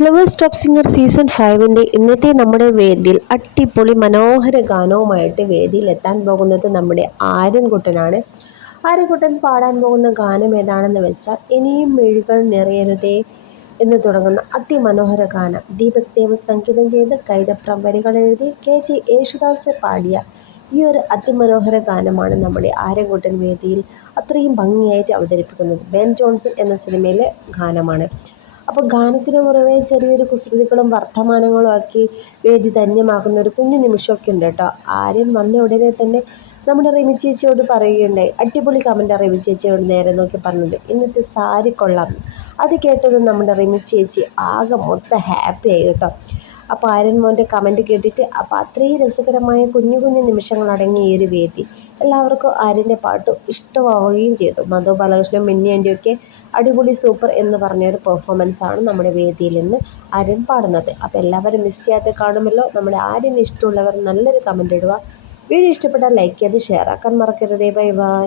Flowers top singer season 5ൻ്റെ ഇന്നത്തെ നമ്മുടെ വേദിയിൽ അടിപൊളി മനോഹര ഗാനവുമായിട്ട് വേദിയിൽ എത്താൻ പോകുന്നത് നമ്മുടെ ആര്യൻകുട്ടനാണ്. ആര്യൻകുട്ടൻ പാടാൻ പോകുന്ന ഗാനം ഏതാണെന്ന് വെച്ചാൽ ഇനിയും മിഴികൾ നിറയരുതേ എന്ന് തുടങ്ങുന്ന അതിമനോഹര ഗാനം. ദീപക് ദേവ് സംഗീതം ചെയ്ത് കൈതപ്രം വരികൾ എഴുതി KG യേശുദാസ് പാടിയ ഈ ഒരു അതിമനോഹര ഗാനമാണ് നമ്മുടെ ആര്യൻകുട്ടൻ വേദിയിൽ അത്രയും ഭംഗിയായിട്ട് അവതരിപ്പിക്കുന്നത്. ബെൻ ജോൺസൺ എന്ന സിനിമയിലെ ഗാനമാണ്. അപ്പോൾ ഗാനത്തിന് പുറമെ ചെറിയൊരു കുസൃതികളും വർത്തമാനങ്ങളും ആക്കി വേദി ധന്യമാക്കുന്ന ഒരു കുഞ്ഞു നിമിഷമൊക്കെ ഉണ്ട് കേട്ടോ. ആര്യൻ വന്ന ഉടനെ തന്നെ നമ്മുടെ റിമി ചേച്ചിയോട് പറയുകയുണ്ടായി. അടിപൊളി കമൻറ്റാണ് റിമി ചേച്ചിയോട് നേരെ നോക്കി പറഞ്ഞത്, ഇന്നത്തെ സാരി കൊള്ളാം. അത് കേട്ടതും നമ്മുടെ റിമി ചേച്ചി ആകെ മൊത്തം ഹാപ്പിയായി കേട്ടോ. അപ്പോൾ ആര്യൻ മോൻ്റെ കമൻറ്റ് കേട്ടിട്ട് അപ്പോൾ അത്രയും രസകരമായ കുഞ്ഞു കുഞ്ഞു നിമിഷങ്ങൾ അടങ്ങിയ ഈ ഒരു വേദി എല്ലാവർക്കും ആര്യൻ്റെ പാട്ട് ഇഷ്ടമാവുകയും ചെയ്തു. മധു ബാലകൃഷ്ണൻ മിന്നി ആൻ്റിയൊക്കെ അടിപൊളി സൂപ്പർ എന്ന് പറഞ്ഞൊരു പെർഫോമൻസാണ് നമ്മുടെ വേദിയിൽ നിന്ന് ആര്യൻ പാടുന്നത്. അപ്പോൾ എല്ലാവരും മിസ് ചെയ്യാതെ കാണുമല്ലോ. നമ്മുടെ ആര്യന് ഇഷ്ടമുള്ളവർ നല്ലൊരു കമൻറ്റ് ഇടുക. വീഡിയോ ഇഷ്ടപ്പെട്ടാൽ ലൈക്ക് ചെയ്ത് ഷെയർ ആക്കാൻ മറക്കരുതേ. Bye bye.